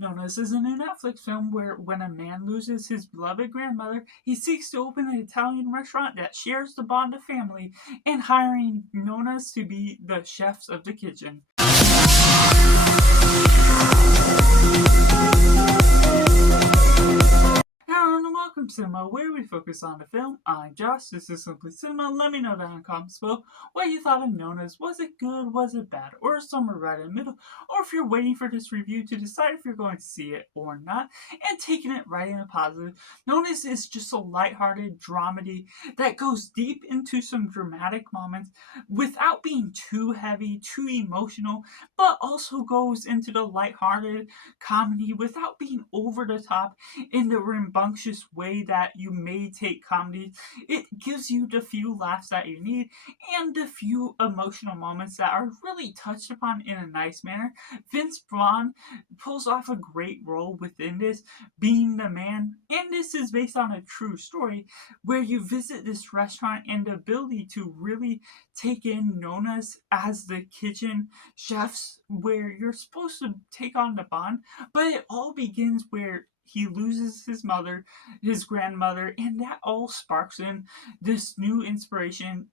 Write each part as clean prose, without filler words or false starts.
Nonnas is a new Netflix film where, when a man loses his beloved grandmother, he seeks to open an Italian restaurant that shares the bond of family and hiring Nonnas to be the chefs of the kitchen. Hello and welcome to Cinema, where we focus on the film. I'm Josh, this is Simply Cinema. Let me know down in the comments below what you thought of Nonnas. Was it good, was it bad, or somewhere right in the middle? Or if you're waiting for this review to decide if you're going to see it or not, and taking it right in a positive. Nonnas is just a lighthearted dramedy that goes deep into some dramatic moments without being too heavy, too emotional, but also goes into the lighthearted comedy without being over the top in the rambunctious way that you may take comedy. It gives you the few laughs that you need and the few emotional moments that are really touched upon in a nice manner. Vince Vaughn pulls off a great role within this, being the man, and this is based on a true story where you visit this restaurant and the ability to really take in Nonnas as the kitchen chefs, where you're supposed to take on the bond, but it all begins where he loses his mother, his grandmother, and that all sparks in this new inspiration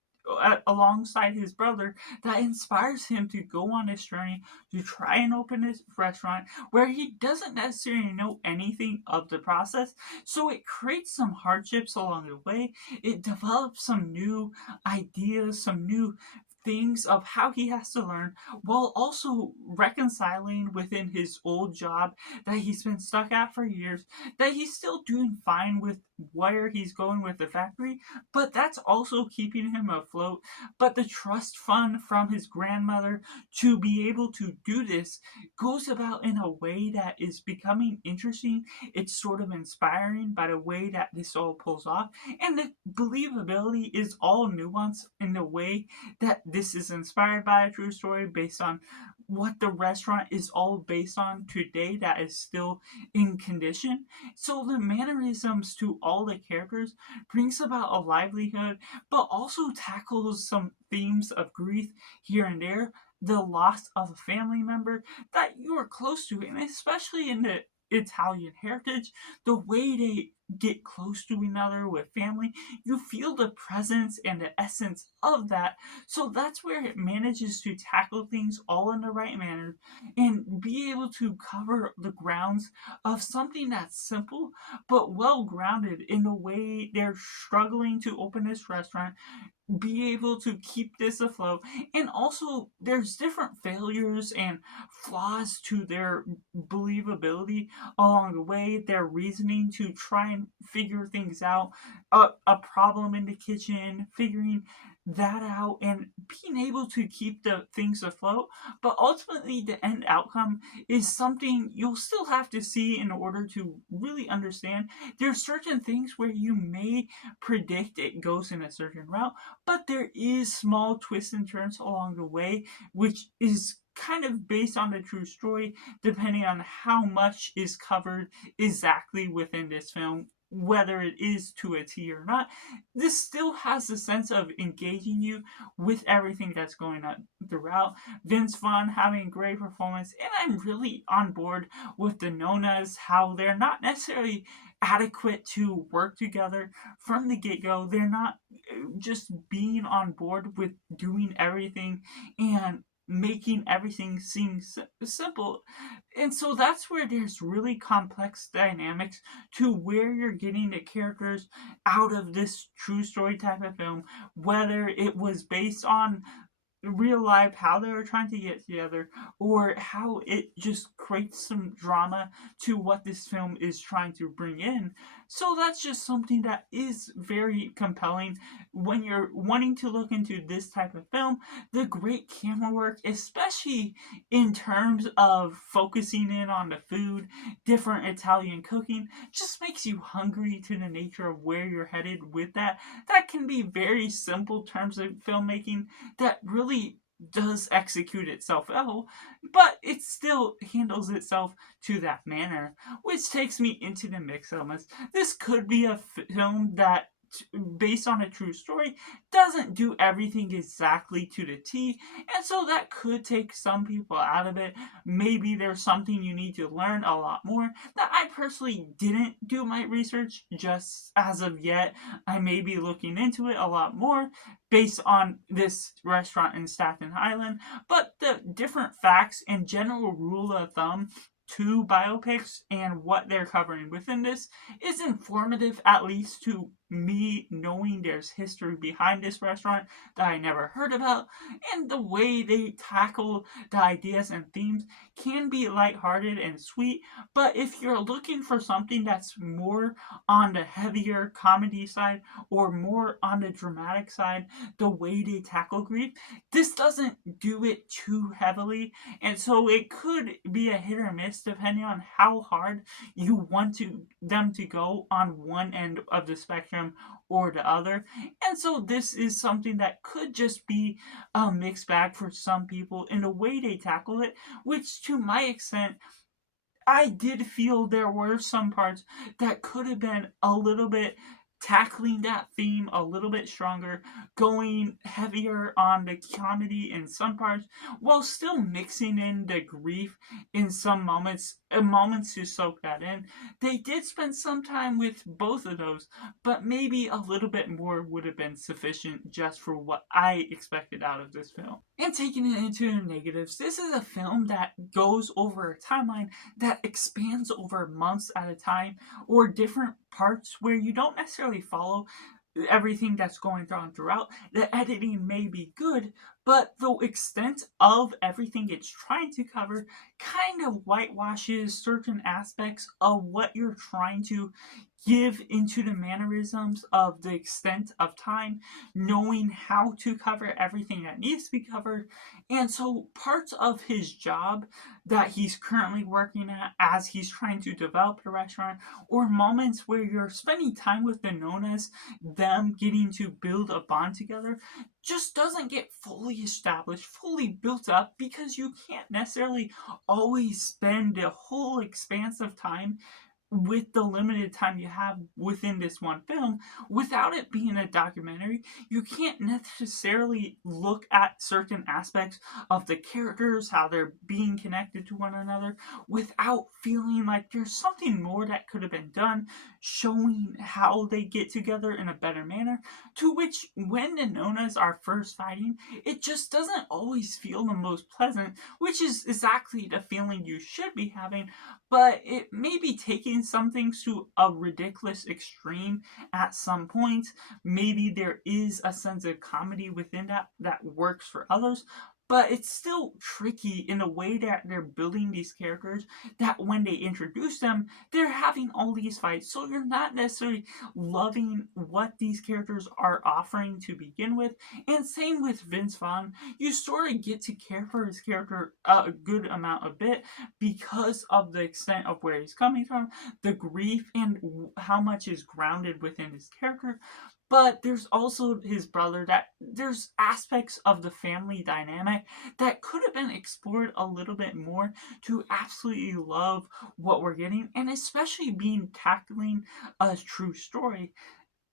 alongside his brother that inspires him to go on this journey to try and open this restaurant where he doesn't necessarily know anything of the process. So it creates some hardships along the way. It develops some new ideas, some new things of how he has to learn while also reconciling within his old job that he's been stuck at for years, that he's still doing fine with where he's going with the factory, but that's also keeping him afloat. But the trust fund from his grandmother to be able to do this goes about in a way that is becoming interesting. It's sort of inspiring by the way that this all pulls off, and the believability is all nuanced in the way that this is inspired by a true story based on what the restaurant is all based on today that is still in condition. So the mannerisms to all the characters brings about a livelihood, but also tackles some themes of grief here and there, the loss of a family member that you are close to, and especially in the Italian heritage, the way they get close to another with family, you feel the presence and the essence of that. So that's where it manages to tackle things all in the right manner and be able to cover the grounds of something that's simple but well grounded in the way they're struggling to open this restaurant, be able to keep this afloat. And also, there's different failures and flaws to their believability along the way, their reasoning to try and figure things out, a problem in the kitchen, figuring that out, and being able to keep the things afloat. But ultimately, the end outcome is something you'll still have to see in order to really understand. There's certain things where you may predict it goes in a certain route, but there is small twists and turns along the way, which is kind of based on the true story, depending on how much is covered exactly within this film, whether it is to a T or not. This still has the sense of engaging you with everything that's going on throughout. Vince Vaughn having a great performance, and I'm really on board with the Nonnas, how they're not necessarily adequate to work together from the get-go. They're not just being on board with doing everything and making everything seem simple. And so that's where there's really complex dynamics to where you're getting the characters out of this true story type of film, whether it was based on real life, how they were trying to get together, or how it just creates some drama to what this film is trying to bring in. So that's just something that is very compelling when you're wanting to look into this type of film. The great camera work, especially in terms of focusing in on the food, different Italian cooking, just makes you hungry to the nature of where you're headed with that. That can be very simple terms of filmmaking that really does execute itself well, but it still handles itself to that manner, which takes me into the mix elements. This could be a film that based on a true story, doesn't do everything exactly to the T, and so that could take some people out of it. Maybe there's something you need to learn a lot more that I personally didn't do my research just as of yet. I may be looking into it a lot more based on this restaurant in Staten Island, but the different facts and general rule of thumb to biopics and what they're covering within this is informative, at least to me, knowing there's history behind this restaurant that I never heard about, and the way they tackle the ideas and themes can be lighthearted and sweet. But if you're looking for something that's more on the heavier comedy side or more on the dramatic side, the way they tackle grief, this doesn't do it too heavily, and so it could be a hit or miss depending on how hard you want them to go on one end of the spectrum or the other. And so this is something that could just be a mixed bag for some people in the way they tackle it, which to my extent I did feel there were some parts that could have been a little bit tackling that theme a little bit stronger, going heavier on the comedy in some parts, while still mixing in the grief in some moments, moments to soak that in. They did spend some time with both of those, but maybe a little bit more would have been sufficient just for what I expected out of this film. And taking it into the negatives, this is a film that goes over a timeline that expands over months at a time, or different parts where you don't necessarily follow everything that's going on throughout. The editing may be good, but the extent of everything it's trying to cover kind of whitewashes certain aspects of what you're trying to give into the mannerisms of the extent of time, knowing how to cover everything that needs to be covered. And so parts of his job that he's currently working at as he's trying to develop the restaurant, or moments where you're spending time with the Nonnas, them getting to build a bond together, just doesn't get fully established, fully built up, because you can't necessarily always spend the whole expanse of time with the limited time you have within this one film. Without it being a documentary, you can't necessarily look at certain aspects of the characters, how they're being connected to one another, without feeling like there's something more that could have been done, showing how they get together in a better manner. To which, when the Nonnas are first fighting, it just doesn't always feel the most pleasant, which is exactly the feeling you should be having, but it may be taking some things to a ridiculous extreme at some point. Maybe there is a sense of comedy within that works for others, but it's still tricky in the way that they're building these characters, that when they introduce them, they're having all these fights, so you're not necessarily loving what these characters are offering to begin with. And same with Vince Vaughn, you sort of get to care for his character a good amount of bit because of the extent of where he's coming from, the grief, and how much is grounded within his character. But there's also his brother, that there's aspects of the family dynamic that could have been explored a little bit more to absolutely love what we're getting, and especially being tackling a true story.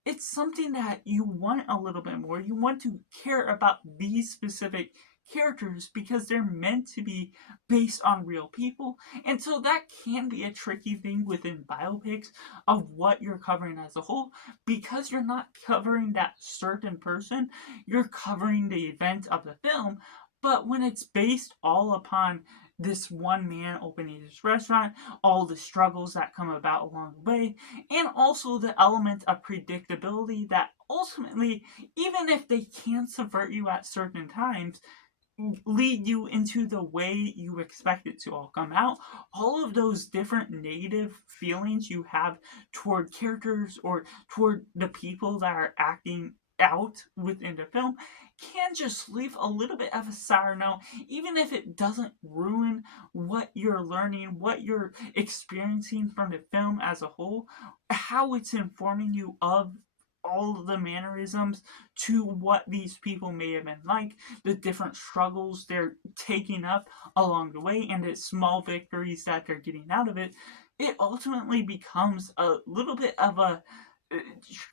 It's something that you want a little bit more. You want to care about these specific characters because they're meant to be based on real people. And so that can be a tricky thing within biopics of what you're covering as a whole, because you're not covering that certain person, you're covering the event of the film. But when it's based all upon this one man opening his restaurant, all the struggles that come about along the way, and also the element of predictability that ultimately, even if they can subvert you at certain times, lead you into the way you expect it to all come out. All of those different negative feelings you have toward characters or toward the people that are acting out within the film can just leave a little bit of a sour note, even if it doesn't ruin what you're learning, what you're experiencing from the film as a whole, how it's informing you of all of the mannerisms to what these people may have been like, the different struggles they're taking up along the way, and the small victories that they're getting out of it. It ultimately becomes a little bit of a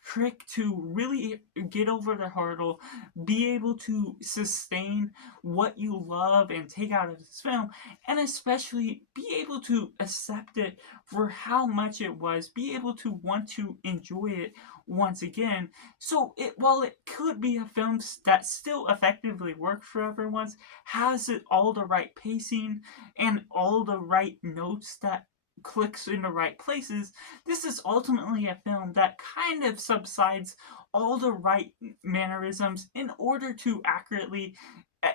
trick to really get over the hurdle, be able to sustain what you love and take out of this film, and especially be able to accept it for how much it was, be able to want to enjoy it once again. So while it could be a film that still effectively works for everyone's, has it all the right pacing and all the right notes that clicks in the right places, this is ultimately a film that kind of subsides all the right mannerisms in order to accurately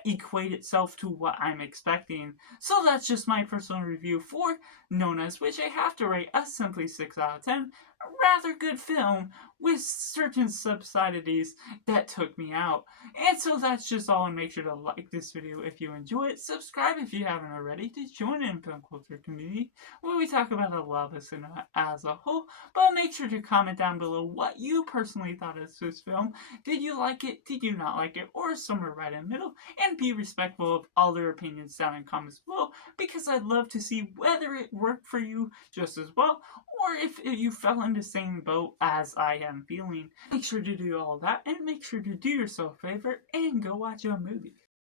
equate itself to what I'm expecting. So that's just my personal review for Nonnas, which I have to rate a simply 6 out of 10. A rather good film with certain subsidities that took me out. And so that's just all, and make sure to like this video if you enjoy it, subscribe if you haven't already to join in film culture community where we talk about a love of cinema as a whole, but make sure to comment down below what you personally thought of this film. Did you like it? Did you not like it? Or somewhere right in the middle? And be respectful of other opinions down in comments below, because I'd love to see whether it worked for you just as well, or if you fell in the same boat as I am feeling. Make sure to do all that, and make sure to do yourself a favor and go watch a movie.